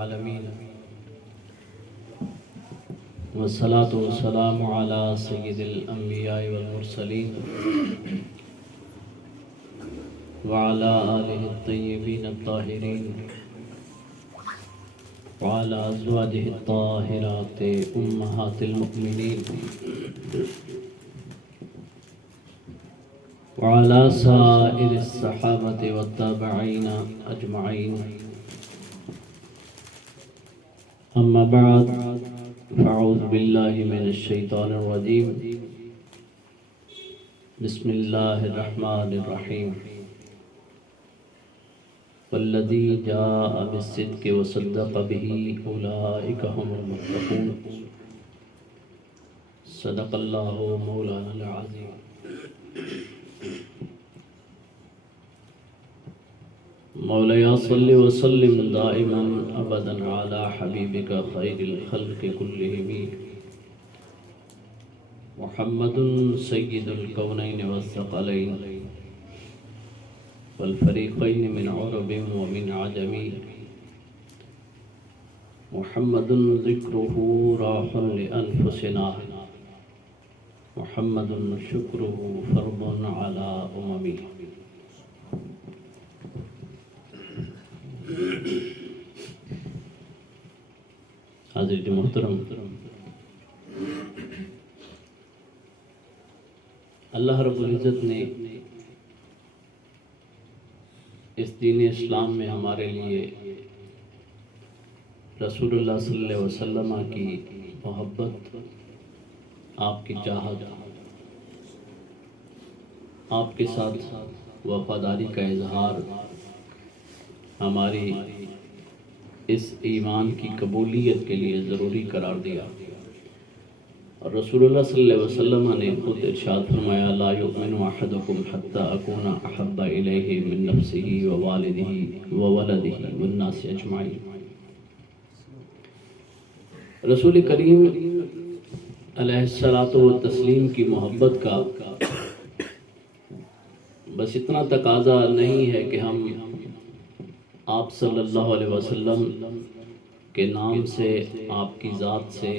العالمين والصلاة والسلام على سيد الأنبياء والمرسلين وعلى آله الطيبين الطاهرين وعلى أزواجه الطاهرات أمهات المؤمنين وعلى سائر الصحابة والتابعين أجمعين. أما بعد فأعوذ بالله من الشيطان الرجيم. بسم الله الرحمن الرحيم. والذي جاء بالصدق وصدق به أولئك هم المتقون. صدق الله مولانا العظيم. مولاي صل وسلم دائما ابدا على حبيبك خير الخلق كلهم محمد سيد الكونين والثقلين والفريقين من عرب ومن عجم. محمد ذكره راح لأنفسنا، محمد شكره فرض على أممي. حاضرین محترم، اللہ رب العزت نے اس دین اسلام میں ہمارے لیے رسول اللہ صلی اللہ علیہ وسلم کی محبت، آپ کی چاہت، آپ کے ساتھ وفاداری کا اظہار، ہماری اس ایمان کی قبولیت کے لیے ضروری قرار دیا. اور رسول اللہ صلی اللہ علیہ وسلم نے خود ارشاد فرمایا: لا یؤمن احدکم حتی اکون احب الیہ من نفسہ ووالدہ وولدہ والناس اجمعین. رسول کریم علیہ الصلاۃ والتسلیم کی محبت کا بس اتنا تقاضا نہیں ہے کہ ہم آپ صلی اللہ علیہ وسلم کے نام سے، آپ کی ذات سے،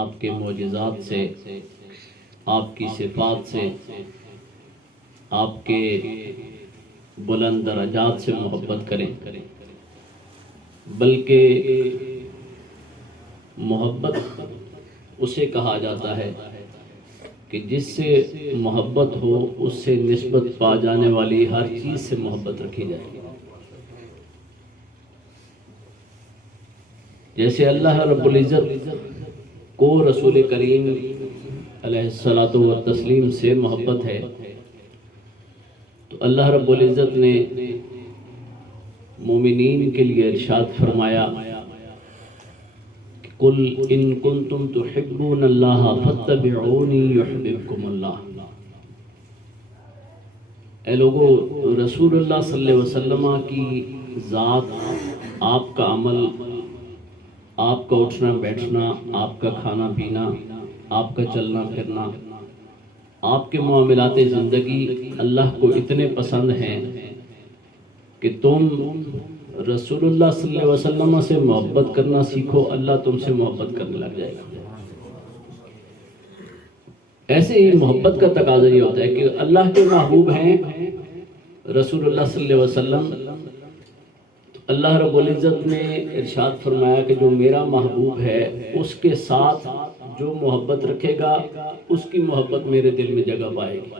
آپ کے معجزات سے، آپ کی صفات سے، آپ کے بلند درجات سے محبت کریں، بلکہ محبت اسے کہا جاتا ہے کہ جس سے محبت ہو اس سے نسبت پا جانے والی ہر چیز سے محبت رکھی جائے. جیسے اللہ رب العزت کو رسول کریم علیہ الصلاۃ والتسلیم سے محبت ہے، تو اللہ رب العزت نے مومنین کے لیے ارشاد فرمایا: قل ان کنتم تحبون اللہ فاتبعونی یحببکم اللہ. اے لوگو، رسول اللہ صلی اللہ علیہ وسلم کی ذات، آپ کا عمل، آپ کا اٹھنا بیٹھنا، آپ کا کھانا پینا، آپ کا چلنا پھرنا، آپ کے معاملات زندگی اللہ کو اتنے پسند ہیں کہ تم رسول اللہ صلی اللہ علیہ وسلم سے محبت کرنا سیکھو، اللہ تم سے محبت کرنے لگ جائے گا. ایسے ہی محبت کا تقاضا یہ ہوتا ہے کہ اللہ کے محبوب ہیں رسول اللہ صلی اللہ علیہ وسلم. اللہ رب العزت نے ارشاد فرمایا کہ جو میرا محبوب ہے اس کے ساتھ جو محبت رکھے گا اس کی محبت میرے دل میں جگہ پائے گی.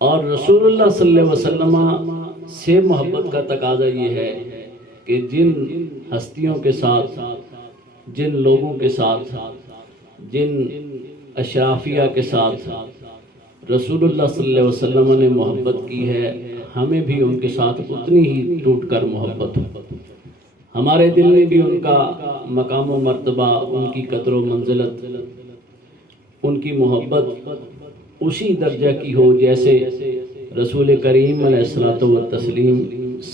اور رسول اللہ صلی اللہ علیہ وسلم سے محبت کا تقاضا یہ ہے کہ جن ہستیوں کے ساتھ، جن لوگوں کے ساتھ، جن اشرافیہ کے ساتھ رسول اللہ صلی اللہ علیہ وسلم نے محبت کی ہے، ہمیں بھی ان کے ساتھ اتنی ہی ٹوٹ کر محبت ہو. ہمارے دل میں بھی ان کا مقام و مرتبہ، ان کی قدر و منزلت، ان کی محبت اسی درجہ کی ہو جیسے رسول کریم علیہ الصلوۃ والتسلیم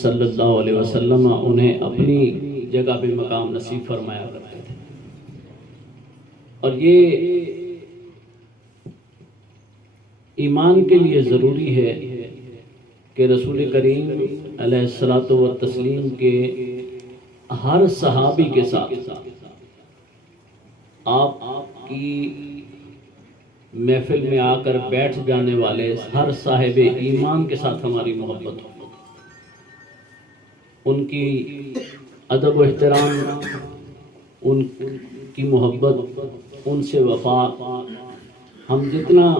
صلی اللہ علیہ وسلم انہیں اپنی جگہ پہ مقام نصیب فرمایا کرتے تھے. اور یہ ایمان کے لیے ضروری ہے کہ رسول کریم علیہ الصلوۃ والتسلیم کے ہر صحابی کے ساتھ آپ کی محفل میں آ کر بیٹھ جانے والے ہر صاحب ایمان کے ساتھ ہماری محبت ہو، ان کی ادب و احترام، ان کی محبت، ان سے وفا، ہم جتنا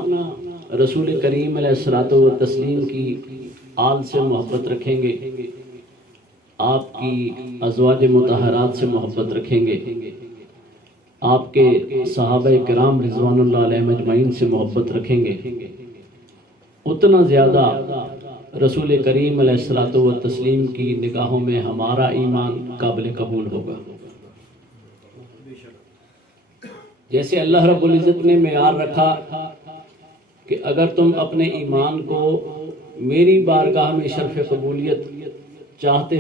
رسول کریم علیہ الصلوۃ والتسلیم کی آل سے محبت رکھیں گے، آپ کی ازواج مطہرات سے محبت رکھیں گے، آپ کے صحابہ کرام رضوان اللہ علیہم اجمعین سے محبت رکھیں گے، اتنا زیادہ رسول کریم علیہ الصلوۃ والتسلیم کی نگاہوں میں ہمارا ایمان قابل قبول ہوگا۔ جیسے اللہ رب العزت نے معیار رکھا کہ اگر تم اپنے ایمان کو میری بارگاہ میں شرف قبولیت چاہتے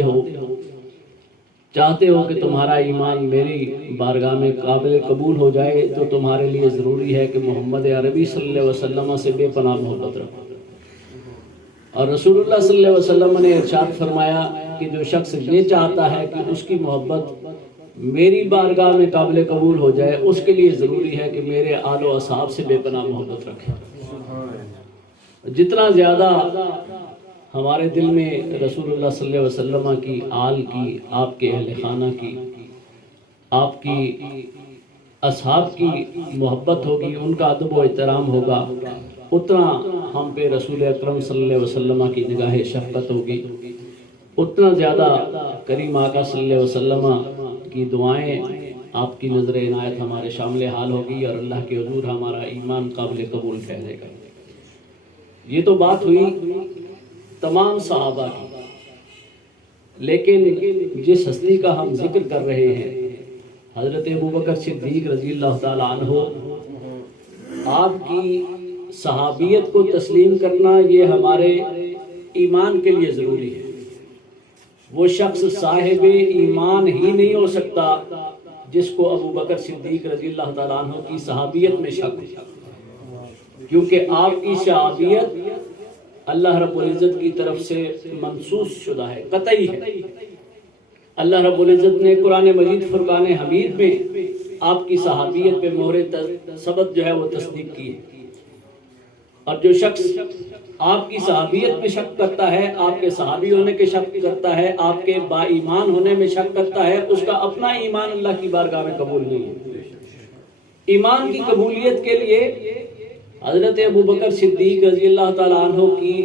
ہو کہ تمہارا ایمان میری بارگاہ میں قابل قبول ہو جائے، تو تمہارے لیے ضروری ہے کہ محمد عربی صلی اللہ علیہ وسلم سے بے پناہ محبت رکھو۔ اور رسول اللہ صلی اللہ علیہ وسلم نے ارشاد فرمایا کہ جو شخص یہ چاہتا ہے کہ اس کی محبت میری بارگاہ میں قابل قبول ہو جائے، اس کے لیے ضروری ہے کہ میرے آل و اصحاب سے بے پناہ محبت رکھے۔ جتنا زیادہ ہمارے دل میں رسول اللہ صلی اللہ علیہ وسلم کی آل کی، آپ کے اہل خانہ کی، آپ کی اصحاب کی محبت ہوگی، ان کا ادب و احترام ہوگا، اتنا ہم پہ رسول اکرم صلی اللہ علیہ وسلم کی نگاہ شفقت ہوگی، اتنا زیادہ کریم آقا صلی اللہ علیہ وسلم کی دعائیں، آپ کی نظر عنایت ہمارے شامل حال ہوگی، اور اللہ کے حضور ہمارا ایمان قابل قبول ٹھہرے گا۔ یہ تو بات ہوئی تمام صحابہ کی، لیکن جس ہستی کا ہم ذکر کر رہے ہیں، حضرت ابوبکر صدیق رضی اللہ تعالیٰ عنہ، آپ کی صحابیت کو تسلیم کرنا یہ ہمارے ایمان کے لیے ضروری ہے۔ وہ شخص صاحب ایمان ہی نہیں ہو سکتا جس کو ابوبکر صدیق رضی اللہ تعالیٰ عنہ کی صحابیت میں شک ہے، کیونکہ آپ کی صحابیت اللہ رب العزت کی طرف سے منصوص شدہ ہے، قطعی ہے۔ اللہ رب العزت نے قرآن مجید فرقان حمید میں آپ کی صحابیت پہ مہر ثبت جو ہے وہ تصدیق کی ہے۔ اور جو شخص آپ کی صحابیت میں شک کرتا ہے، آپ کے صحابی ہونے کے شک کرتا ہے، آپ کے با ایمان ہونے میں شک کرتا ہے، اس کا اپنا ایمان اللہ کی بارگاہ میں قبول نہیں ہے۔ ایمان کی قبولیت کے لیے حضرت ابوبکر صدیق رضی اللہ تعالیٰ عنہ کی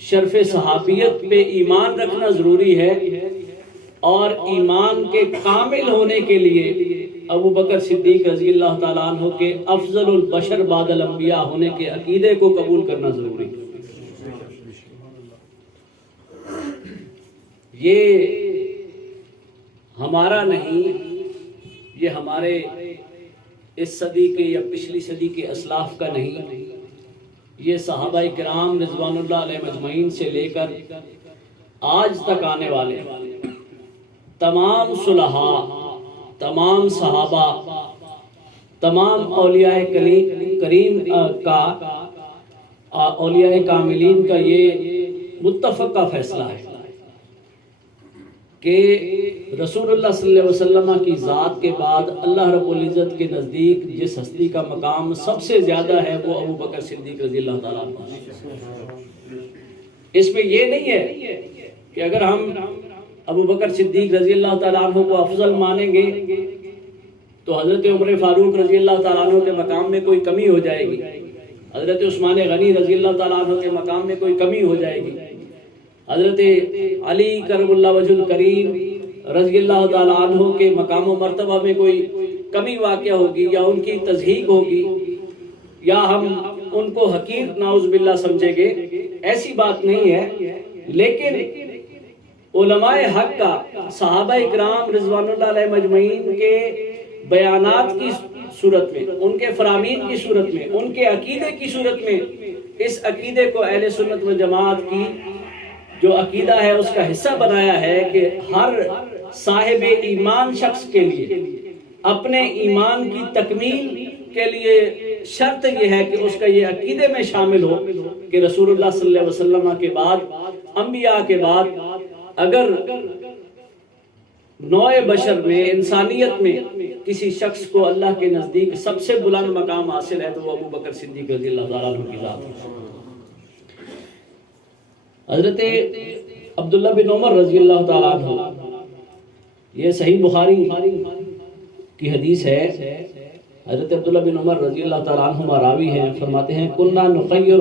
شرف صحابیت پہ ایمان رکھنا ضروری ہے، اور ایمان کے کامل ہونے کے لیے ابوبکر صدیق رضی اللہ تعالیٰ عنہ کے افضل البشر بعد الانبیاء ہونے کے عقیدے کو قبول کرنا ضروری ہے۔ یہ ہمارا نہیں، یہ ہمارے اس صدی کے یا پچھلی صدی کے اسلاف کا نہیں، یہ صحابہ کرام رضوان اللہ علیہ مجمعین سے لے کر آج تک آنے والے تمام صلحاء، تمام صحابہ، تمام اولیاء کریم کا، اولیاء کاملین کا یہ متفقہ فیصلہ ہے کہ رسول اللہ صلی اللہ علیہ وسلم کی ذات کے بعد اللہ رب العزت کے نزدیک جس ہستی کا مقام سب سے زیادہ ہے وہ ابوبکر صدیق رضی اللہ تعالیٰ عنہ۔ اس میں یہ نہیں ہے کہ اگر ہم ابوبکر صدیق رضی اللہ تعالیٰ عنہ کو افضل مانیں گے تو حضرت عمر فاروق رضی اللہ تعالیٰ عنہ کے مقام میں کوئی کمی ہو جائے گی، حضرت عثمان غنی رضی اللہ تعالیٰ عنہ کے مقام میں کوئی کمی ہو جائے گی، حضرت علی کرم اللہ وجہ الکریم رضی اللہ تعالیٰ عنہ کے مقام و مرتبہ میں کوئی کمی واقع ہوگی، یا ان کی تضحیق ہوگی، یا ہم ان کو حقیر نعوذ باللہ سمجھیں گے، ایسی بات نہیں ہے۔ لیکن علماء حق کا، صحابہ اکرام رضوان اللہ علیہ مجمعین کے بیانات کی صورت میں، ان کے فرامین کی صورت میں، ان کے عقیدے کی صورت میں، اس عقیدے کو اہل سنت و جماعت کی جو عقیدہ ہے اس کا حصہ بنایا ہے کہ ہر صاحب ایمان شخص کے لیے اپنے ایمان کی تکمیل کے لیے شرط یہ ہے کہ اس کا یہ عقیدے میں شامل ہو کہ رسول اللہ صلی اللہ علیہ وسلم کے بعد، انبیاء کے بعد، اگر نوع بشر میں، انسانیت میں کسی شخص کو اللہ کے نزدیک سب سے بلند مقام حاصل ہے تو وہ ابو بکر صدیق رضی اللہ تعالیٰ عنہ کی ذات ہے۔ حضرت عبداللہ بن عمر رضی اللہ تعالیٰ عنہ، یہ صحیح بخاری کی حدیث ہے، حضرت عبداللہ بن عمر رضی اللہ تعالیٰ عنہ راوی ہیں، فرماتے ہیں کننا نخیر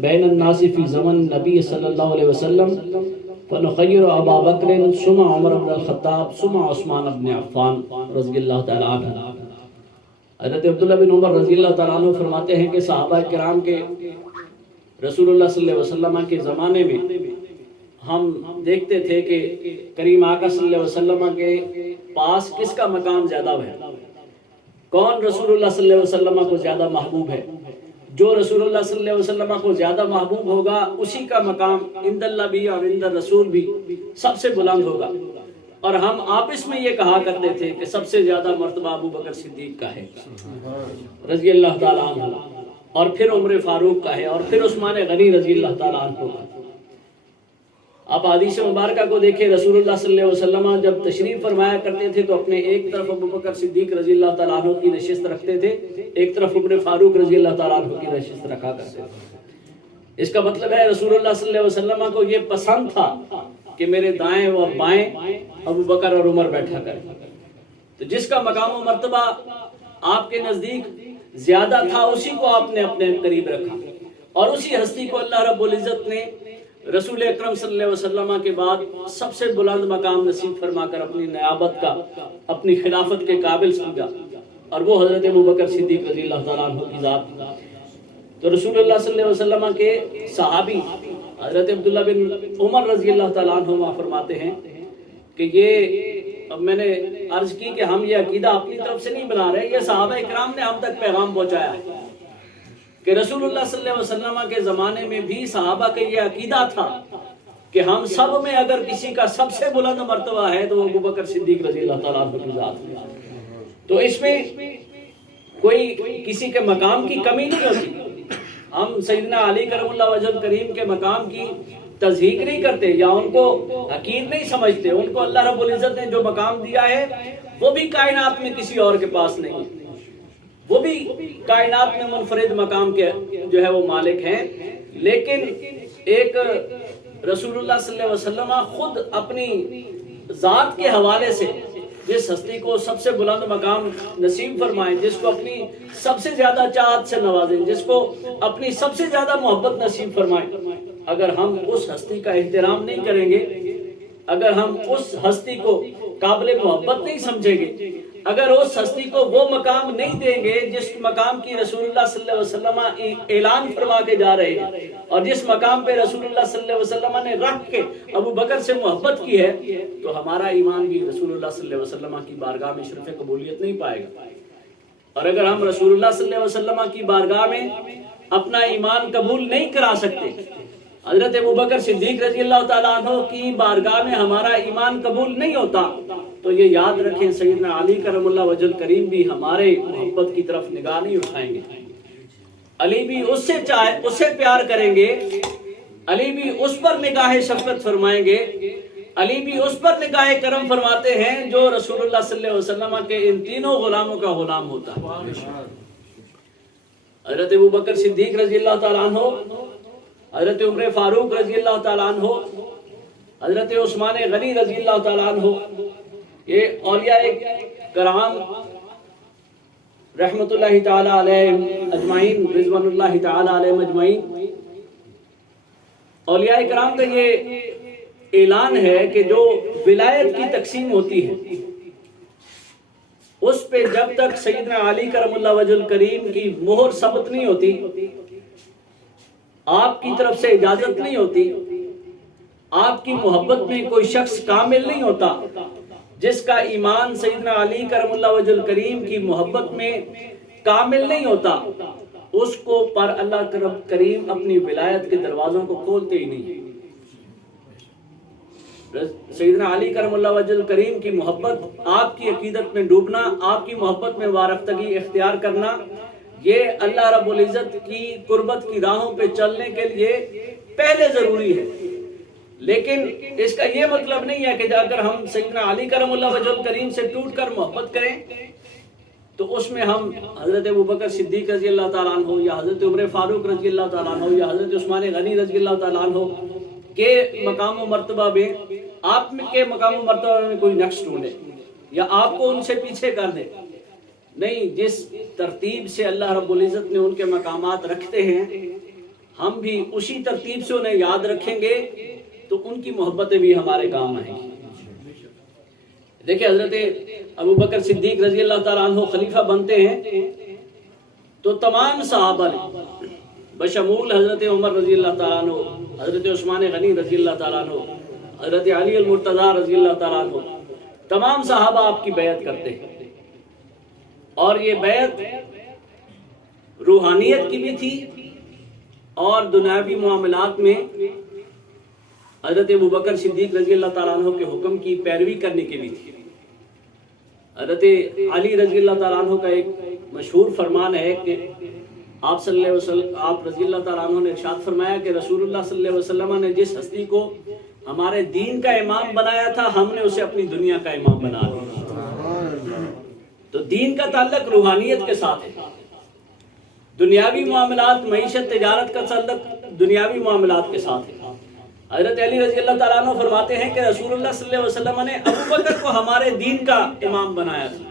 بین الناس فی زمن نبی صلی اللہ علیہ وسلم فنخیر ابا بکر ثم عمر بن الخطاب ثم عثمان بن عفان رضی اللہ تعالیٰ عنہ۔ حضرت عبداللہ بن عمر رضی اللہ تعالیٰ عنہ فرماتے ہیں کہ صحابہ کرام کے رسول اللہ صلی اللہ علیہ وسلم کے زمانے میں ہم دیکھتے تھے کہ کریم آقا صلی اللہ علیہ وسلم کے پاس کس کا مقام زیادہ ہے، کون رسول اللہ صلی اللہ علیہ وسلم کو زیادہ محبوب ہے۔ جو رسول اللہ صلی اللہ علیہ وسلم کو زیادہ محبوب ہوگا اسی کا مقام عند اللہ بھی اور عند الرسول بھی سب سے بلند ہوگا۔ اور ہم آپس میں یہ کہا کرتے تھے کہ سب سے زیادہ مرتبہ ابو بکر صدیق کا ہے رضی اللہ تعالیٰ عنہ، اور پھر عمر فاروق کا ہے، اور پھر عثمان غنی رضی اللہ تعالیٰ عنہ کا۔ آپ حدیث مبارکہ کو دیکھیں، رسول اللہ صلی اللہ علیہ وسلم جب تشریف فرمایا کرتے تھے تو اپنے ایک طرف ابو بکر صدیق رضی اللہ تعالیٰ عنہ کی نشست رکھتے تھے، ایک طرف عمر فاروق رضی اللہ تعالیٰ عنہ کی نشست رکھا کرتے تھے۔ اس کا مطلب ہے رسول اللہ صلی اللہ علیہ وسلم کو یہ پسند تھا کہ میرے دائیں اور بائیں ابو بکر اور عمر بیٹھا کریں، تو جس کا مقام و مرتبہ آپ کے نزدیک زیادہ تھا اسی کو آپ نے اپنے قریب رکھا، اور اسی ہستی کو اللہ رب العزت نے رسول اکرم صلی اللہ علیہ وسلم کے بعد سب سے بلند مقام نصیب فرما کر اپنی نیابت کا، اپنی خلافت کے قابل سمجھا، اور وہ حضرت ابو بکر صدیق رضی اللہ تعالیٰ عنہ کی ذات۔ تو رسول اللہ صلی اللہ علیہ وسلم کے صحابی حضرت عبداللہ بن عمر رضی اللہ تعالیٰ عنہ فرماتے ہیں کہ یہ اب میں نے عرض کی کہ ہم یہ عقیدہ اپنی طرف سے نہیں بنا رہے، یہ صحابہ اکرام نے ہم تک پیغام پہنچایا ہے کہ رسول اللہ صلی اللہ علیہ وسلم کے زمانے میں بھی صحابہ کا یہ عقیدہ تھا کہ ہم سب میں اگر کسی کا سب سے بلند مرتبہ ہے تو وہ ابو بکر صدیق رضی اللہ تعالیٰ عنہ کی ذات ہے۔ تو اس میں کوئی کسی کے مقام کی کمی نہیں ہوتی، ہم سیدنا علی کرم اللہ وجہ کریم کے مقام کی تضحیق نہیں کرتے یا ان کو حقیر نہیں سمجھتے، ان کو اللہ رب العزت نے جو مقام دیا ہے وہ بھی کائنات میں کسی اور کے پاس نہیں، وہ بھی کائنات میں منفرد مقام کے جو ہے وہ مالک ہیں۔ لیکن ایک رسول اللہ صلی اللہ علیہ وسلم خود اپنی ذات کے حوالے سے جس ہستی کو سب سے بلند مقام نصیب فرمائیں، جس کو اپنی سب سے زیادہ چاہت سے نوازیں، جس کو اپنی سب سے زیادہ محبت نصیب فرمائیں، اگر ہم اس ہستی کا احترام نہیں کریں گے، اگر ہم اس ہستی کو قابل محبت نہیں سمجھیں گے، اگر اس ہستی کو وہ مقام نہیں دیں گے جس مقام کی رسول اللہ صلی اللہ علیہ وسلم اعلان فرما کے جا رہے ہیں، اور جس مقام پہ رسول اللہ صلی اللہ علیہ وسلم نے رکھ کے ابو بکر سے محبت کی ہے، تو ہمارا ایمان بھی رسول اللہ صلی اللہ علیہ وسلم کی بارگاہ میں شرف قبولیت نہیں پائے گا۔ اور اگر ہم رسول اللہ صلی اللہ علیہ وسلم کی بارگاہ میں اپنا ایمان قبول نہیں کرا سکتے، حضرت ابو بکر صدیق رضی اللہ تعالیٰ عنہ کی بارگاہ میں ہمارا ایمان قبول نہیں ہوتا، تو یہ یاد رکھیں سیدنا علی کرم اللہ وجہ کریم بھی ہمارے محبت کی طرف نگاہ نہیں اٹھائیں گے، علی بھی اس سے پیار کریں گے، علی بھی اس پر نگاہ شفقت فرمائیں گے، علی بھی اس پر نگاہ کرم فرماتے ہیں جو رسول اللہ صلی اللہ علیہ وسلم کے ان تینوں غلاموں کا غلام ہوتا ہے۔ حضرت ابو بکر صدیق رضی اللہ تعالیٰ عنہ، حضرت عمر فاروق رضی اللہ تعالیٰ عنہ، حضرت عثمان غنی رضی اللہ تعالیٰ عنہ، یہ اولیاء کرام رحمت اللہ تعالی علیہ اجمعین، رضوان اللہ تعالی علیہ اجمعین، اولیاء کرام کا یہ اعلان ہے کہ جو ولایت کی تقسیم ہوتی ہے اس پہ جب تک سیدنا علی کرم اللہ وجہ کریم کی مہر ثبت نہیں ہوتی، آپ کی طرف سے اجازت نہیں ہوتی، آپ کی محبت میں کوئی شخص کامل نہیں ہوتا، جس کا ایمان سیدنا علی کرم اللہ وجہ کریم کی محبت میں کامل نہیں ہوتا، اس کو پر اللہ کریم اپنی ولایت کے دروازوں کو کھولتے ہی نہیں۔ سیدنا علی کرم اللہ وجہ کریم کی محبت، آپ کی عقیدت میں ڈوبنا، آپ کی محبت میں وارفتگی اختیار کرنا، یہ اللہ رب العزت کی قربت کی راہوں پہ چلنے کے لیے پہلے ضروری ہے۔ لیکن اس کا یہ مطلب نہیں ہے کہ اگر ہم سیدنا علی کرم اللہ وجہ الکریم سے ٹوٹ کر محبت کریں تو اس میں ہم حضرت ابوبکر صدیق رضی اللہ تعالیٰ عنہ یا حضرت عمر فاروق رضی اللہ تعالیٰ عنہ یا حضرت عثمان غنی رضی اللہ تعالیٰ عنہ کے مقام و مرتبہ میں آپ کے مقام و مرتبہ میں کوئی نقص ڈھونڈے یا آپ کو ان سے پیچھے کر دے. نہیں، جس ترتیب سے اللہ رب العزت نے ان کے مقامات رکھتے ہیں ہم بھی اسی ترتیب سے انہیں یاد رکھیں گے تو ان کی محبتیں بھی ہمارے کام آئیں گی. دیکھیں حضرت ابوبکر صدیق رضی اللہ تعالیٰ عنہ خلیفہ بنتے ہیں تو تمام صحابہ نے بشمول حضرت عمر رضی اللہ تعالیٰ عنہ، حضرت عثمان غنی رضی اللہ تعالیٰ عنہ، حضرت علی المرتضیٰ رضی اللہ تعالیٰ عنہ، تمام صحابہ آپ کی بیعت کرتے ہیں. اور یہ بیعت روحانیت کی بھی تھی اور دنیاوی معاملات میں حضرت ابوبکر صدیق رضی اللہ تعالیٰ عنہ کے حکم کی پیروی کرنے کی بھی تھی. حضرت علی رضی اللہ تعالیٰ عنہ کا ایک مشہور فرمان ہے کہ آپ صلی اللہ علیہ وسلم، آپ رضی اللہ تعالیٰ عنہ نے ارشاد فرمایا کہ رسول اللہ صلی اللہ علیہ وسلم نے جس ہستی کو ہمارے دین کا امام بنایا تھا ہم نے اسے اپنی دنیا کا امام بنا دیا. تو دین کا تعلق روحانیت کے ساتھ ہے. دنیاوی معاملات، معیشت، تجارت کا تعلق دنیاوی معاملات کے ساتھ ہے. حضرت علی رضی اللہ تعالیٰ عنہ فرماتے ہیں کہ رسول اللہ صلی اللہ علیہ وسلم نے ابوبکر کو ہمارے دین کا امام بنایا تھا.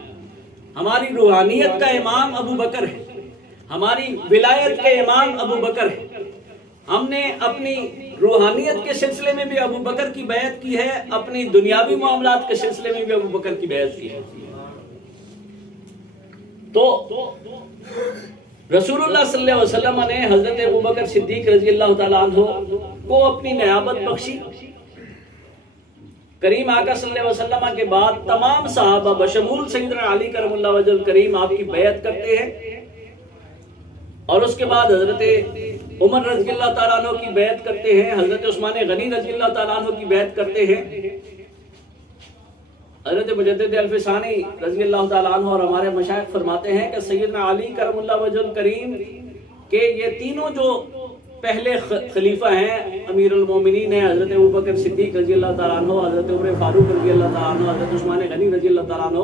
ہماری روحانیت کا امام ابوبکر ہے، ہماری ولایت کے امام ابوبکر ہے. ہم نے اپنی روحانیت کے سلسلے میں بھی ابوبکر کی بیعت کی ہے، اپنی دنیاوی معاملات کے سلسلے میں بھی ابوبکر کی بیعت کی ہے. تو رسول اللہ صلی اللہ علیہ وسلم نے حضرت ابوبکر صدیق رضی اللہ تعالیٰ عنہ کو اپنی نیابت بخشی. کریم آقا صلی اللہ علیہ وسلم کے بعد تمام صحابہ بشمول سیدنا علی کرم اللہ وجہ الکریم آپ کی بیعت کرتے ہیں. اور اس کے بعد حضرت عمر رضی اللہ تعالیٰ عنہ کی بیعت کرتے ہیں، حضرت عثمان غنی رضی اللہ تعالیٰ عنہ کی بیعت کرتے ہیں. حضرت مجدد الفسانی رضی اللہ تعالیٰ عنہ اور ہمارے مشائخ فرماتے ہیں کہ سیدنا علی کرم اللہ وجہ الکریم کہ یہ تینوں جو پہلے خلیفہ ہیں، امیر المومنین ہیں، حضرت ابوبکر صدیق رضی اللہ تعالیٰ عنہ، حضرت عمر فاروق رضی اللہ تعالیٰ عنہ، حضرت عثمان غنی رضی اللہ تعالیٰ عنہ،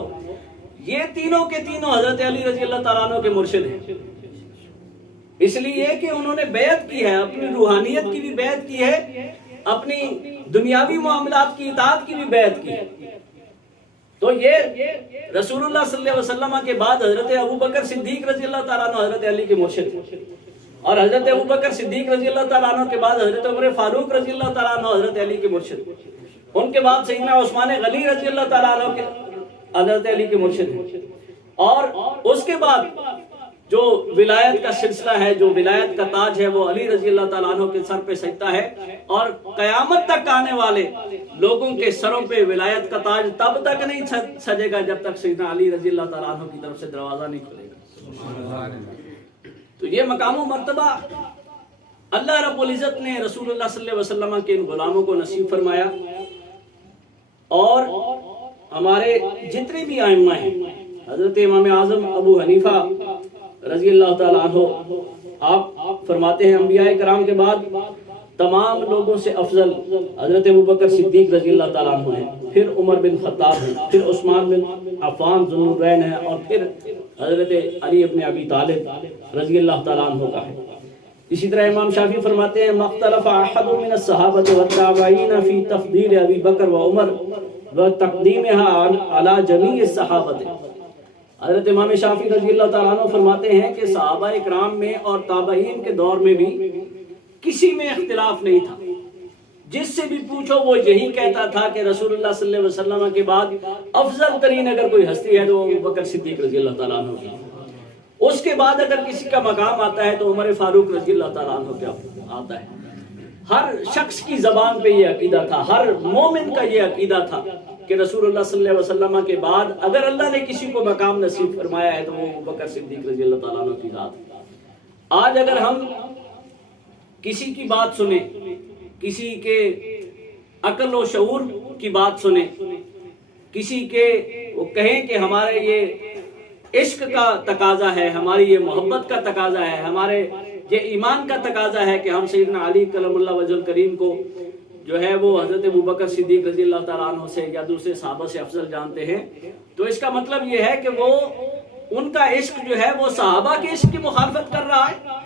یہ تینوں کے تینوں حضرت علی رضی اللہ تعالیٰ عنہ کے مرشد ہیں. اس لیے کہ انہوں نے بیعت کی ہے، اپنی روحانیت کی بھی بیعت کی ہے، اپنی دنیاوی معاملات کی اطاعت کی بھی بیعت کی ہے. تو یہ رسول اللہ صلی اللہ علیہ وسلم کے بعد حضرت ابوبکر صدیق رضی اللہ تعالیٰ عنہ حضرت علی کے مرشد ہیں، اور حضرت ابوبکر صدیق رضی اللہ تعالیٰ عنہ کے بعد حضرت عمر فاروق رضی اللہ تعالیٰ عنہ حضرت علی کے مرشد ہیں. ان کے بعد سیدنا عثمان غنی رضی اللہ تعالیٰ عنہ کے حضرت علی کے مرشد ہیں. اور اس کے بعد جو ولایت کا سلسلہ ہے، جو ولایت کا تاج ہے، وہ علی رضی اللہ تعالیٰ عنہ کے سر پہ سجدہ ہے. اور قیامت تک آنے والے لوگوں کے سروں پہ ولایت کا تاج تب تک نہیں سجے گا جب تک سیدنا علی رضی اللہ تعالیٰ عنہ کی طرف سے دروازہ نہیں کھلے گا. تو یہ مقام و مرتبہ اللہ رب العزت نے رسول اللہ صلی اللہ علیہ وسلم کے ان غلاموں کو نصیب فرمایا. اور ہمارے جتنے بھی ائمہ ہیں، حضرت امام اعظم ابو حنیفہ رضی اللہ تعالیٰ عنہ، آپ فرماتے ہیں انبیاء کرام کے بعد تمام لوگوں سے افضل حضرت ابوبکر صدیق رضی اللہ تعالیٰ عنہ ہیں، پھر عمر بن خطاب ہیں، پھر عثمان بن عفان ذو النورین ہیں، اور پھر حضرت علی ابن ابی طالب رضی اللہ تعالیٰ عنہ کا ہے. اسی طرح امام شافعی فرماتے ہیں مختلف احد من الصحابۃ والتابعین فی تفضیل ابی بکر و عمر و تقدیمها علی جمیع الصحابۃ. حضرت امام شافعی رضی اللہ تعالیٰ عنہ فرماتے ہیں کہ صحابہ اکرام میں اور تابعین کے دور میں بھی کسی میں اختلاف نہیں تھا. جس سے بھی پوچھو وہ یہی کہتا تھا کہ رسول اللہ صلی اللہ علیہ وسلم کے بعد افضل ترین اگر کوئی ہستی ہے تو ابوبکر صدیق رضی اللہ تعالیٰ عنہ کی. اس کے بعد اگر کسی کا مقام آتا ہے تو عمر فاروق رضی اللہ تعالیٰ عنہ کیا آتا ہے. ہر شخص کی زبان پہ یہ عقیدہ تھا، ہر مومن کا یہ عقیدہ تھا کہ رسول اللہ صلی اللہ علیہ وسلم کے بعد اگر اللہ نے کسی کو مقام نصیب فرمایا ہے تو وہ ابوبکر صدیق رضی اللہ تعالیٰ عنہ کی ذات. آج اگر ہم کسی کی بات سنیں، کسی کے عقل و شعور کی بات سنیں، کسی کے وہ کہیں کہ ہمارے یہ عشق کا تقاضا ہے، ہماری یہ محبت کا تقاضا ہے، ہمارے یہ ایمان کا تقاضا ہے کہ ہم سیدنا علی کرم اللہ وجہ الکریم کو جو ہے وہ حضرت ابوبکر صدیق رضی اللہ تعالیٰ عنہ سے یا دوسرے صحابہ سے افضل جانتے ہیں، تو اس کا مطلب یہ ہے کہ وہ ان کا عشق جو ہے وہ صحابہ کے عشق کی مخالفت کر رہا ہے،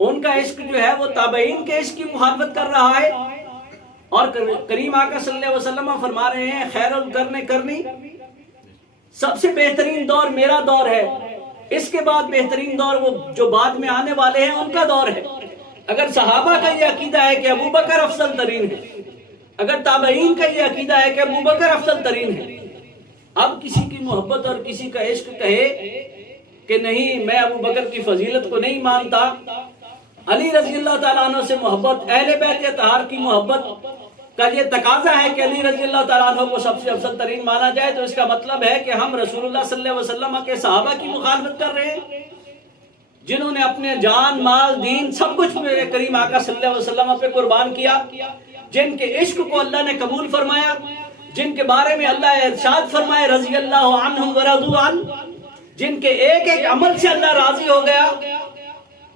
ان کا عشق جو ہے وہ تابعین کے عشق کی مخالفت کر رہا ہے۔ اور کریم آقا صلی اللہ علیہ وسلم فرما رہے ہیں خیر القرن کرنی، سب سے بہترین دور میرا دور ہے، اس کے بعد بہترین دور وہ جو بعد میں آنے والے ہیں ان کا دور ہے۔ اگر صحابہ کا یہ عقیدہ ہے کہ ابوبکر افضل ترین ہے، اگر تابعین کا یہ عقیدہ ہے کہ ابوبکر افضل ترین ہے، اب کسی کی محبت اور کسی کا عشق کہے کہ نہیں میں ابوبکر کی فضیلت کو نہیں مانتا، علی رضی اللہ تعالیٰ عنہ سے محبت، اہل بیت اطہار کی محبت کا یہ تقاضا ہے کہ علی رضی اللہ تعالیٰ عنہ کو سب سے افضل ترین مانا جائے، تو اس کا مطلب ہے کہ ہم رسول اللہ صلی اللہ علیہ وسلم کے صحابہ کی مخالفت کر رہے ہیں، جنہوں نے اپنے جان مال دین سب کچھ میرے کریم آقا صلی اللہ علیہ وسلم پہ قربان کیا، جن کے عشق کو اللہ نے قبول فرمایا، جن کے بارے میں اللہ ارشاد فرمائے رضی اللہ عنہم ورضوا عنہ، جن کے ایک ایک عمل سے اللہ راضی ہو گیا،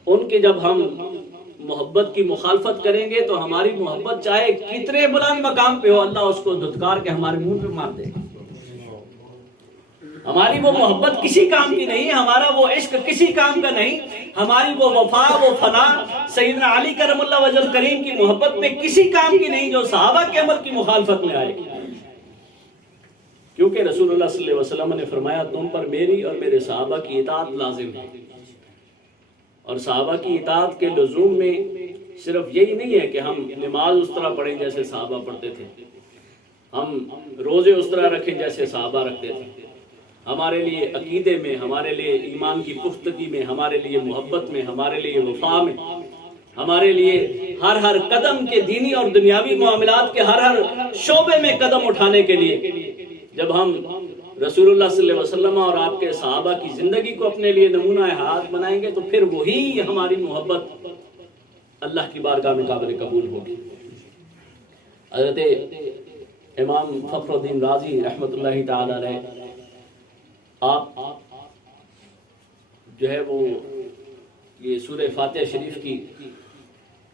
ان کے جب ہم محبت کی مخالفت کریں گے تو ہماری محبت چاہے کتنے بلند مقام پہ ہو، اللہ اس کو دھتکار کے ہمارے منہ پہ مار دے گا۔ ہماری وہ محبت کسی کام کی نہیں، ہمارا وہ عشق کسی کام کا نہیں، ہماری وہ وفا وہ فنا سیدنا علی کرم اللہ وجہ کریم کی محبت میں کسی کام کی نہیں جو صحابہ کے عمل کی مخالفت میں آئے گی، کیونکہ رسول اللہ صلی اللہ علیہ وسلم نے فرمایا تم پر میری اور میرے صحابہ کی اطاعت لازم ہے، اور صحابہ کی اطاعت کے لزوم میں صرف یہی نہیں ہے کہ ہم نماز اس طرح پڑھیں جیسے صحابہ پڑھتے تھے، ہم روزے اس طرح رکھیں جیسے صحابہ رکھتے تھے، ہمارے لیے عقیدے میں، ہمارے لیے ایمان کی پختگی میں، ہمارے لیے محبت میں، ہمارے لیے وفا میں، ہمارے لیے ہر قدم کے دینی اور دنیاوی معاملات کے ہر شعبے میں قدم اٹھانے کے لیے جب ہم رسول اللہ صلی اللہ علیہ وسلم اور آپ کے صحابہ کی زندگی کو اپنے لیے نمونہ حیات بنائیں گے تو پھر وہی ہماری محبت اللہ کی بارگاہ میں قابل قبول ہوگی۔ حضرت امام فخر الدین رازی رحمۃ اللہ تعالی علیہ آپ جو ہے وہ یہ سورہ فاتحہ شریف کی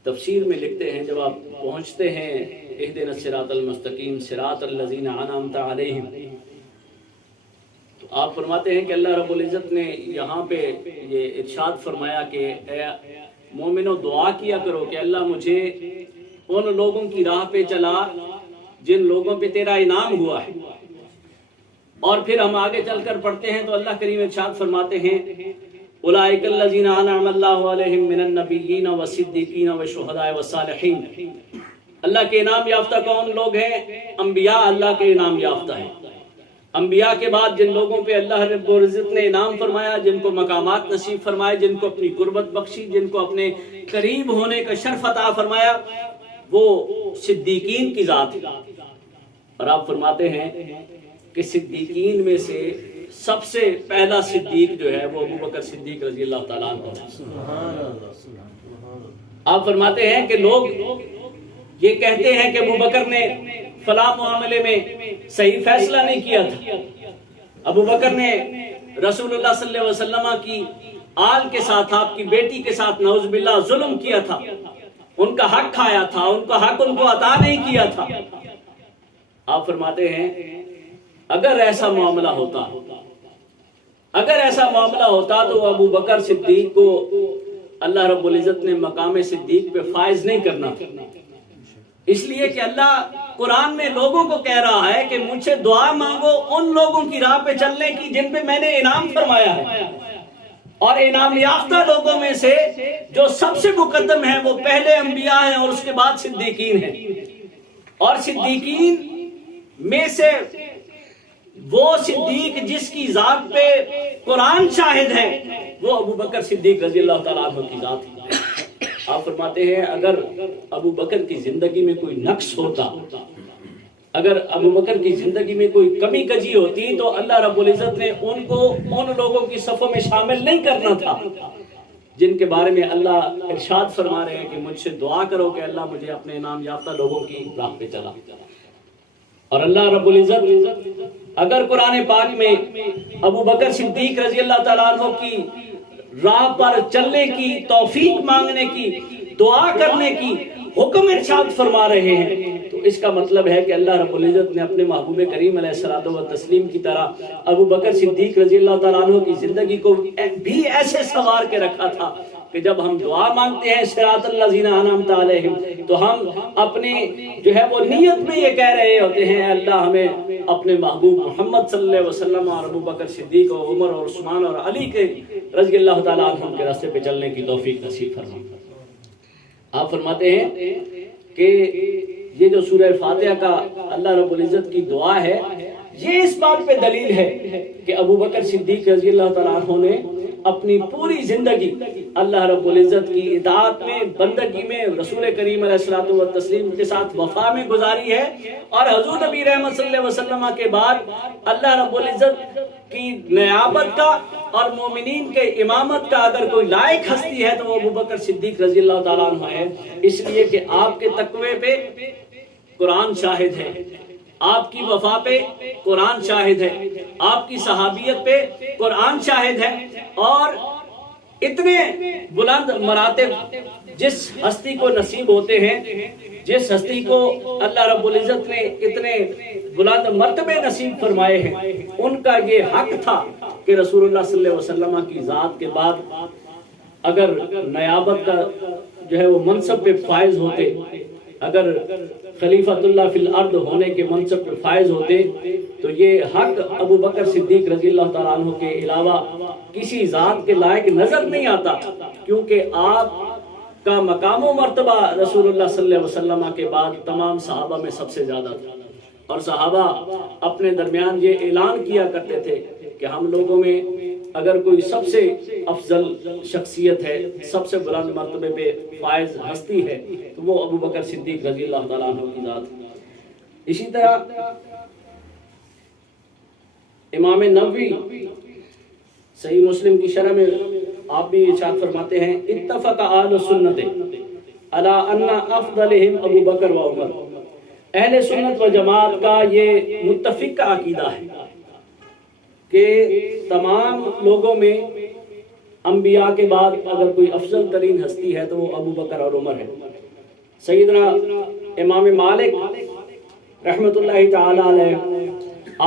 تفسیر میں لکھتے ہیں، جب آپ پہنچتے ہیں اہدنا الصراط المستقیم صراط الذین انعمت علیہم، تو آپ فرماتے ہیں کہ اللہ رب العزت نے یہاں پہ یہ ارشاد فرمایا کہ اے مومنو دعا کیا کرو کہ اللہ مجھے ان لوگوں کی راہ پہ چلا جن لوگوں پہ تیرا انعام ہوا ہے۔ اور پھر ہم آگے چل کر پڑھتے ہیں تو اللہ کریم ارشاد فرماتے ہیں اولئک الذین انعم اللہ علیہم من النبیین والصدیقین والشہداء والصالحین، اللہ کے انعام یافتہ کون لوگ ہیں؟ انبیاء اللہ کے انعام یافتہ ہیں۔ انبیاء کے بعد جن لوگوں پہ اللہ رب العزت نے انعام فرمایا، جن کو مقامات نصیب فرمائے، جن کو اپنی قربت بخشی، جن کو اپنے قریب ہونے کا شرف عطا فرمایا، وہ صدیقین کی ذات ہے۔ اور آپ فرماتے ہیں کہ صدیقین میں سے سب سے پہلا صدیق جو ہے وہ ابوبکر صدیق رضی اللہ تعالیٰ عنہ۔ آپ فرماتے ہیں کہ لوگ یہ کہتے ہیں کہ ابوبکر نے فلاں معاملے میں صحیح فیصلہ نہیں کیا تھا، ابوبکر نے رسول اللہ صلی اللہ علیہ وسلم کی آل کے ساتھ، آپ کی بیٹی کے ساتھ نعوذ باللہ ظلم کیا تھا، ان کا حق کھایا تھا، ان کا حق ان کو عطا نہیں کیا تھا۔ آپ فرماتے ہیں اگر ایسا معاملہ ہوتا تو ابو بکر صدیق کو اللہ رب العزت نے مقام صدیق پہ فائز نہیں کرنا تھا، اس لیے کہ اللہ قرآن میں لوگوں کو کہہ رہا ہے کہ مجھ سے دعا مانگو ان لوگوں کی راہ پہ چلنے کی جن پہ میں نے انعام فرمایا ہے، اور انعام یافتہ لوگوں میں سے جو سب سے مقدم ہیں وہ پہلے انبیاء ہیں اور اس کے بعد صدیقین ہیں، اور صدیقین میں سے وہ صدیق جس کی ذات پہ قرآن شاہد ہے وہ ابو بکر صدیق رضی اللہ تعالیٰ عنہ کی ذات ہے۔ آپ فرماتے ہیں اگر ابو بکر کی زندگی میں کوئی نقص ہوتا، اگر ابو بکر کی زندگی میں کوئی کمی کجی ہوتی تو اللہ رب العزت نے ان کو ان لوگوں کی صفوں میں شامل نہیں کرنا تھا جن کے بارے میں اللہ ارشاد فرما رہے ہیں کہ مجھ سے دعا کرو کہ اللہ مجھے اپنے انعام یافتہ لوگوں کی راہ پہ چلا۔ اور اللہ رب العزت اگر قرآن پاک میں ابو بکر صدیق رضی اللہ تعالیٰ عنہ کی راہ پر چلنے کی توفیق مانگنے کی دعا کرنے کی حکم ارشاد فرما رہے ہیں، تو اس کا مطلب ہے کہ اللہ رب العزت نے اپنے محبوب کریم علیہ الصلوۃ والتسلیم کی طرح ابو بکر صدیق رضی اللہ تعالیٰ عنہ کی زندگی کو بھی ایسے سنوار کے رکھا تھا کہ جب ہم دعا مانگتے ہیں صراط الذین انعمت علیہم، تو ہم اپنے جو ہے وہ نیت میں یہ کہہ رہے ہوتے ہیں اللہ ہمیں اپنے محبوب محمد صلی اللہ علیہ وسلم اور ابو بکر صدیق اور عمر اور عثمان اور علی کے رضی اللہ تعالیٰ عنہ کے راستے پہ چلنے کی توفیق نصیب فرمائے۔ آپ فرماتے ہیں کہ یہ جو سورہ فاتحہ کا اللہ رب العزت کی دعا ہے، یہ اس بات پہ دلیل ہے کہ ابو بکر صدیق رضی اللہ تعالیٰ عنہ نے اپنی پوری زندگی اللہ رب العزت کی اطاعت میں، بندگی میں، رسول کریم علیہ الصلوۃ والتسلیم کے ساتھ وفا میں گزاری ہے، اور حضور نبی رحمت صلی اللہ علیہ وسلم کے بعد اللہ رب العزت کی نیابت کا اور مومنین کے امامت کا اگر کوئی لائق ہستی ہے تو وہ ابو بکر صدیق رضی اللہ تعالیٰ عنہ ہے، اس لیے کہ آپ کے تقوی پہ قرآن شاہد ہے، آپ کی وفا پہ قرآن شاہد ہے، آپ کی صحابیت پہ قرآن شاہد ہے، اور اتنے بلند مراتب جس ہستی کو نصیب ہوتے ہیں، جس ہستی کو اللہ رب العزت نے اتنے بلند مرتبے نصیب فرمائے ہیں، ان کا یہ حق تھا کہ رسول اللہ صلی اللہ علیہ وسلم کی ذات کے بعد اگر نیابت کا جو ہے وہ منصب پہ فائز ہوتے، اگر خلیفۃ اللہ فی الارض ہونے کے منصب پہ فائز ہوتے، تو یہ حق ابو بکر صدیق رضی اللہ تعالیٰ عنہ کے علاوہ کسی ذات کے لائق نظر نہیں آتا، کیونکہ آپ کا مقام و مرتبہ رسول اللہ صلی اللہ علیہ وسلم کے بعد تمام صحابہ میں سب سے زیادہ تھا، اور صحابہ اپنے درمیان یہ اعلان کیا کرتے تھے کہ ہم لوگوں میں اگر کوئی سب سے افضل شخصیت ہے، سب سے بلند مرتبے پہ فائز ہستی ہے، تو وہ ابو بکر صدیق رضی اللہ تعالیٰ عنہ کی ذات ہے۔ اسی طرح امام نووی صحیح مسلم کی شرح میں آپ بھی ارشاد فرماتے ہیں اتفق اہل سنت علی ان افضلہم ابو بکر و عمر، اہل سنت و جماعت کا یہ متفق عقیدہ ہے کہ تمام لوگوں میں انبیاء کے بعد اگر کوئی افضل ترین ہستی ہے تو وہ ابو بکر اور عمر ہے۔ سیدنا امام مالک رحمت اللہ تعالی علیہ،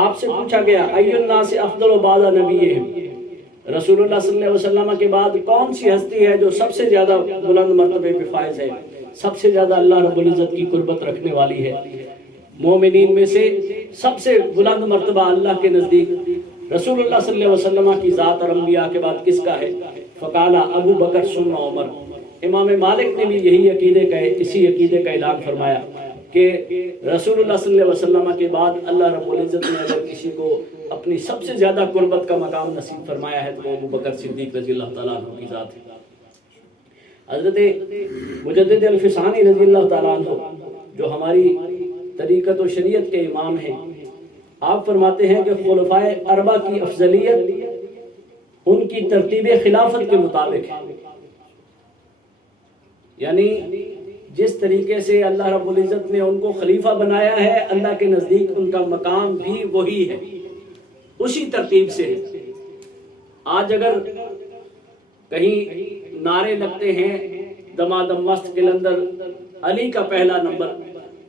آپ سے پوچھا گیا ای الناس افضل بعد نبیہم، رسول اللہ صلی اللہ علیہ وسلم کے بعد کون سی ہستی ہے جو سب سے زیادہ بلند مرتبے پہ فائز ہے، سب سے زیادہ اللہ رب العزت کی قربت رکھنے والی ہے؟ مومنین میں سے سب سے بلند مرتبہ اللہ کے نزدیک رسول اللہ صلی اللہ علیہ وسلم کی ذات اور انبیاء کے بعد کس کا ہے؟ فقال ابو بکر ثم عمر۔ امام مالک نے بھی یہی اسی عقیدے کا اعلان فرمایا کہ رسول اللہ صلی اللہ علیہ وسلم کے بعد اللہ رب العزت نے اگر کسی کو اپنی سب سے زیادہ قربت کا مقام نصیب فرمایا ہے تو وہ ابو بکر صدیق رضی اللہ تعالیٰ عنہ کی ذات ہے۔ حضرت مجدد الفسانی رضی اللہ تعالیٰ عنہ جو ہماری طریقت و شریعت کے امام ہیں، آپ فرماتے ہیں کہ خلفائے اربعہ کی افضلیت ان کی ترتیب خلافت کے مطابق ہے، یعنی جس طریقے سے اللہ رب العزت نے ان کو خلیفہ بنایا ہے، اللہ کے نزدیک ان کا مقام بھی وہی ہے، اسی ترتیب سے ہے۔ آج اگر کہیں نعرے لگتے ہیں دمادم مست کے اندر علی کا پہلا نمبر،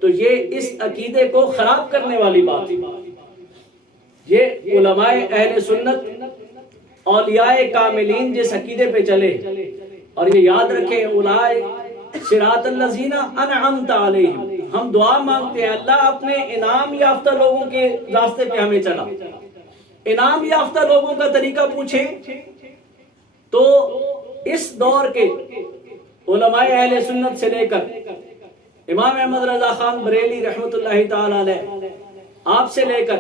تو یہ اس عقیدے کو خراب کرنے والی بات ہے۔ یہ علماء اہل سنت اولیاء کاملین جس عقیدے پہ چلے، اور یہ یاد رکھیں اولئک صراط الذین انعمت علیہم، ہم دعا مانگتے ہیں اللہ اپنے انعام یافتہ لوگوں کے راستے پہ ہمیں چلا۔ انعام یافتہ لوگوں کا طریقہ پوچھیں تو اس دور کے علماء اہل سنت سے لے کر امام احمد رضا خان بریلی رحمت اللہ تعالی علیہ، آپ سے لے کر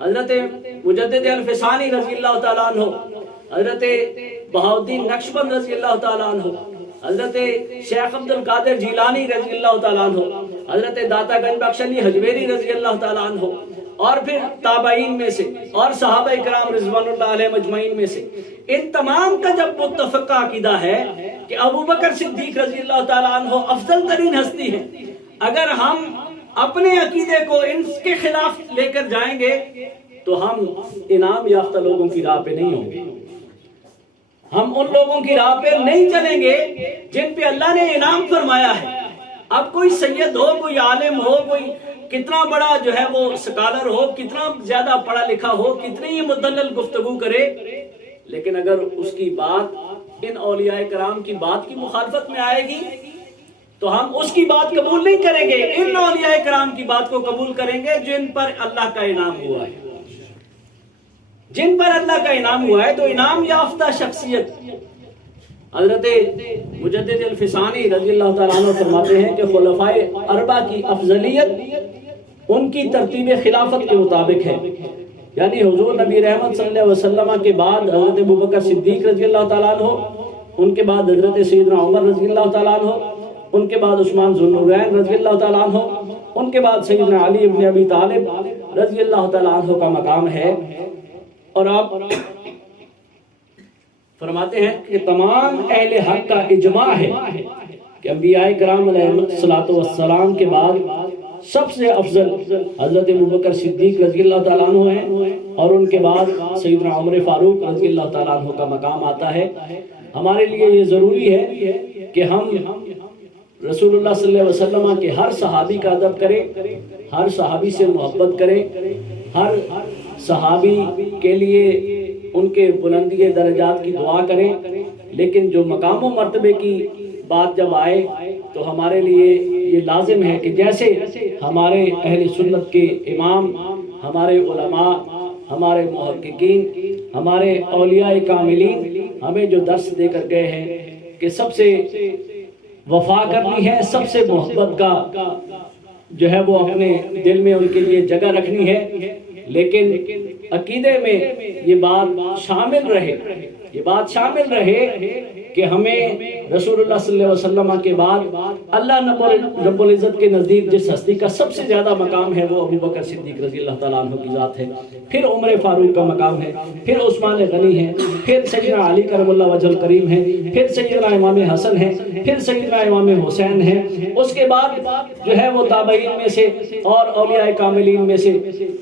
حضرت مجدد الفسانی رضی اللہ تعالیٰ عنہ، حضرت بہاؤالدین نقشبند رضی اللہ تعالیٰ عنہ، حضرت شیخ عبد القادر جیلانی رضی اللہ تعالیٰ عنہ، حضرت داتا گنج بخش علی حجویری رضی اللہ تعالیٰ عنہ، اور پھر تابعین میں سے اور صحابہ کرام رضوان اللہ علیہ مجمعین میں سے، ان تمام کا جب متفق عقیدہ ہے کہ ابو بکر صدیق رضی اللہ تعالیٰ عنہ افضل ترین ہستی ہے، اگر ہم اپنے عقیدے کو ان کے خلاف لے کر جائیں گے تو ہم انعام یافتہ لوگوں کی راہ پہ نہیں ہوں گے۔ ہم ان لوگوں کی راہ پہ نہیں چلیں گے جن پہ اللہ نے انعام فرمایا ہے۔ اب کوئی سید ہو، کوئی عالم ہو، کوئی کتنا بڑا جو ہے وہ سکالر ہو، کتنا زیادہ پڑھا لکھا ہو، کتنی ہی مدلل گفتگو کرے، لیکن اگر اس کی بات ان اولیاء کرام کی بات کی مخالفت میں آئے گی تو ہم اس کی بات قبول نہیں کریں گے، ان اولیاء کرام کی بات کو قبول کریں گے جن پر اللہ کا انعام ہوا ہے۔ جن پر اللہ کا انعام ہوا ہے تو انعام یافتہ شخصیت حضرت مجدد الفسانی رضی اللہ تعالیٰ عنہ فرماتے ہیں کہ خلفائے اربعہ کی افضلیت ان کی ترتیب خلافت کے مطابق ہے، یعنی حضور نبی رحمت صلی اللہ علیہ وسلم کے بعد حضرت ابوبکر صدیق رضی اللہ تعالیٰ عنہ، ان کے بعد حضرت سیدنا عمر رضی اللہ تعالیٰ عنہ، ان کے بعد عثمان ذو النورین رضی اللہ تعالیٰ عنہ، ان کے بعد سیدنا علی ابن ابی طالب رضی اللہ تعالیٰ عنہ کا مقام ہے۔ اور آپ فرماتے ہیں کہ تمام اہل حق کا اجماع ہے کہ انبیاء کرام علیہ الصلوۃ والسلام کے بعد سب سے افضل حضرت ابوبکر صدیق رضی اللہ تعالیٰ عنہ ہیں، اور ان کے بعد سیدنا عمر فاروق رضی اللہ تعالیٰ عنہ کا مقام آتا ہے۔ ہمارے لیے یہ ضروری ہے کہ ہم رسول اللہ صلی اللہ علیہ وسلم کے ہر صحابی کا ادب کریں، ہر صحابی سے محبت کریں، ہر صحابی کے لیے ان کے بلندی درجات کی دعا کریں، لیکن جو مقام و مرتبے کی بات جب آئے تو ہمارے لیے یہ لازم ہے کہ جیسے ہمارے اہل سنت کے امام، ہمارے علماء، ہمارے محققین، ہمارے اولیاء کاملین ہمیں جو درس دے کر گئے ہیں کہ سب سے وفا کرنی ہے، سب سے محبت کا جو ہے وہ اپنے دل میں ان کے لیے جگہ رکھنی ہے، لیکن عقیدے میں یہ بات شامل رہے کہ ہمیں رسول اللہ صلی اللہ علیہ وسلم کے بعد اللہ رب العزت کے نزدیک جس ہستی کا سب سے زیادہ مقام ہے وہ ابوبکر صدیق رضی اللہ تعالیٰ عنہ کی ذات ہے، پھر عمر فاروق کا مقام ہے، پھر عثمان غنی ہے، پھر سیدنا علی کرم اللہ وجہ الکریم ہے، پھر سیدنا امام حسن ہے، پھر سیدنا امام حسین ہے، اس کے بعد جو ہے وہ تابعین میں سے اور اولیاء کاملین میں سے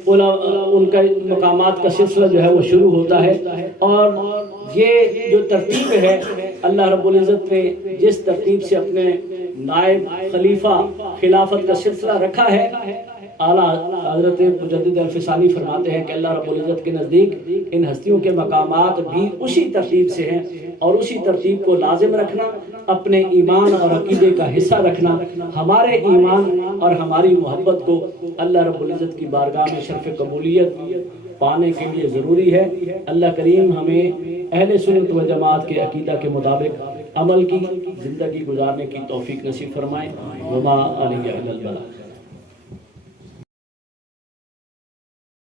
ان کا مقامات کا سلسلہ جو ہے وہ شروع ہوتا ہے۔ اور یہ جو ترتیب ہے اللہ رب العزت نے جس ترتیب سے اپنے نائب خلیفہ خلافت کا سلسلہ رکھا ہے، اعلیٰ حضرت مجدد الفسانی فرماتے ہیں کہ اللہ رب العزت کے نزدیک ان ہستیوں کے مقامات بھی اسی ترتیب سے ہیں، اور اسی ترتیب کو لازم رکھنا، اپنے ایمان اور عقیدے کا حصہ رکھنا، ہمارے ایمان اور ہماری محبت کو اللہ رب العزت کی بارگاہ میں شرف قبولیت پانے کے لیے ضروری ہے۔ اللہ کریم ہمیں اہل سنت و جماعت کے عقیدہ کے مطابق عمل کی زندگی گزارنے کی توفیق نصیب فرمائے۔ وما علیہ الا البلاغ۔